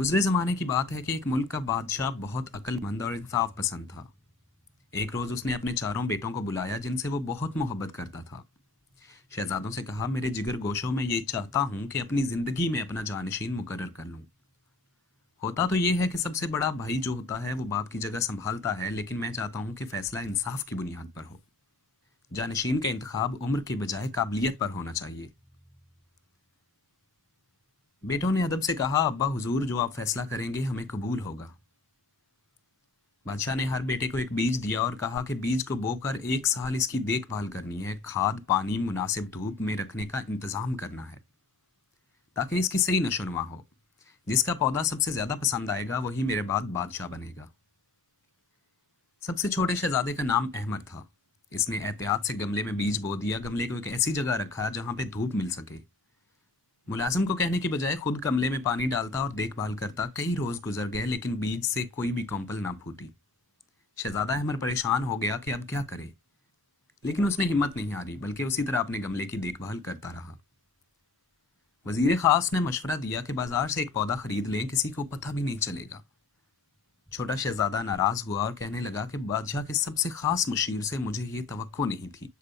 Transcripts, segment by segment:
गुजरे ज़माने की बात है कि एक मुल्क का बादशाह बहुत अक्लमंद और इंसाफ पसंद था। एक रोज़ उसने अपने चारों बेटों को बुलाया जिनसे वो बहुत मोहब्बत करता था। शहजादों से कहा, मेरे जिगर गोशों में ये चाहता हूँ कि अपनी ज़िंदगी में अपना जानशीन मुकर्रर कर लूँ। होता तो ये है कि सबसे बड़ा भाई जो होता है वो बाप की जगह संभालता है, लेकिन मैं चाहता हूँ कि फैसला इंसाफ की बुनियाद पर हो। जानशीन का इंतखाब उम्र के बजाय काबिलियत पर होना चाहिए। बेटों ने अदब से कहा, अब्बा हुजूर, जो आप फैसला करेंगे हमें कबूल होगा। बादशाह ने हर बेटे को एक बीज दिया और कहा कि बीज को बोकर 1 साल इसकी देखभाल करनी है, खाद पानी मुनासिब धूप में रखने का इंतजाम करना है ताकि इसकी सही नशोनुमा हो। जिसका पौधा सबसे ज्यादा पसंद आएगा वही मेरे बाद बादशाह बनेगा। सबसे छोटे शहजादे का नाम अहमद था। इसने एहतियात से गमले में बीज बो दिया। गमले को एक ऐसी जगह रखा जहां पे धूप मिल सके। मुलाजिम को कहने की बजाय खुद गमले में पानी डालता और देखभाल करता। कई रोज गुजर गए लेकिन बीज से कोई भी कॉम्पल ना फूटी। शहजादा अहमद परेशान हो गया कि अब क्या करे, लेकिन उसने हिम्मत नहीं हारी, बल्कि उसी तरह अपने गमले की देखभाल करता रहा। वजीर खास ने मशवरा दिया कि बाजार से एक पौधा खरीद लें, किसी को पता भी नहीं चलेगा। छोटा शहजादा नाराज हुआ और कहने लगा कि बादशाह के सबसे खास मुशीर से मुझे ये तवक्को नहीं थी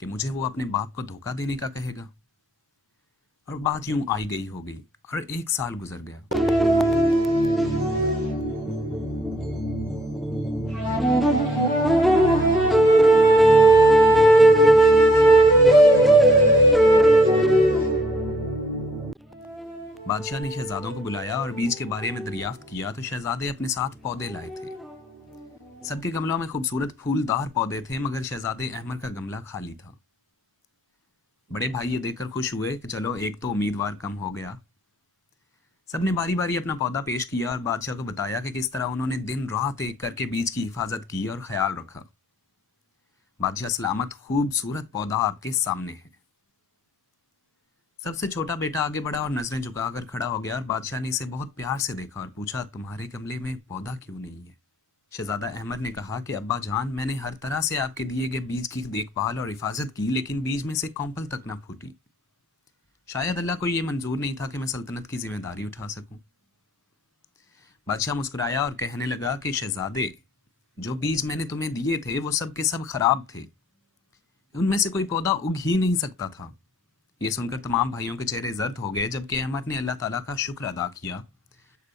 कि मुझे वो अपने बाप को धोखा देने का कहेगा। और बात यूं आई गई हो गई और 1 साल गुजर गया। बादशाह ने शहजादों को बुलाया और बीज के बारे में दरियाफ्त किया तो शहजादे अपने साथ पौधे लाए थे। सबके गमलों में खूबसूरत फूलदार पौधे थे, मगर शहजादे अहमद का गमला खाली था। बड़े भाई ये देखकर खुश हुए कि चलो एक तो उम्मीदवार कम हो गया। सबने बारी बारी अपना पौधा पेश किया और बादशाह को बताया कि किस तरह उन्होंने दिन रात एक करके बीज की हिफाजत की और ख्याल रखा। बादशाह, सलामत खूबसूरत पौधा आपके सामने है। सबसे छोटा बेटा आगे बढ़ा और नजरें झुकाकर खड़ा हो गया और बादशाह ने इसे बहुत प्यार से देखा और पूछा, तुम्हारे गमले में पौधा क्यों नहीं है? शहजादा अहमद ने कहा कि अब्बा जान, मैंने हर तरह से आपके दिए गए बीज की देखभाल और हिफाजत की, लेकिन बीज में से कॉम्पल तक ना फूटी। शायद अल्लाह को यह मंजूर नहीं था कि मैं सल्तनत की जिम्मेदारी उठा सकूं। बादशाह मुस्कुराया और कहने लगा कि शहजादे, जो बीज मैंने तुम्हें दिए थे वो सब के सब खराब थे। उनमें से कोई पौधा उग ही नहीं सकता था। ये सुनकर तमाम भाइयों के चेहरे जर्द हो गए, जबकि अहमद ने अल्लाह ताला का शुक्र अदा किया।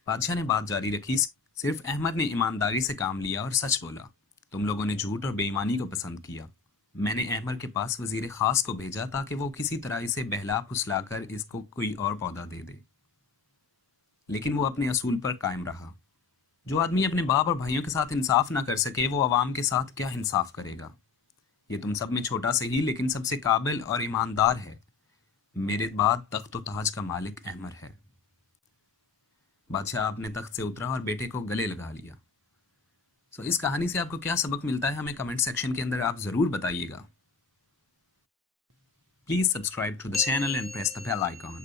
बादशाह ने बात जारी रखी, सिर्फ अहमद ने ईमानदारी से काम लिया और सच बोला। तुम लोगों ने झूठ और बेईमानी को पसंद किया। मैंने अहमद के पास वजीर खास को भेजा ताकि वो किसी तरह इसे बहला फुसलाकर इसको कोई और पौधा दे दे, लेकिन वो अपने असूल पर कायम रहा। जो आदमी अपने बाप और भाइयों के साथ इंसाफ ना कर सके वो अवाम के साथ क्या इंसाफ करेगा? ये तुम सब में छोटा सही लेकिन सबसे काबिल और ईमानदार है। मेरे बाद तख्त व ताज का मालिक अहमद है। बादशाह अपने तख्त से उतरा और बेटे को गले लगा लिया। इस कहानी से आपको क्या सबक मिलता है, हमें कमेंट सेक्शन के अंदर आप जरूर बताइएगा। Please subscribe to the channel and press the bell icon.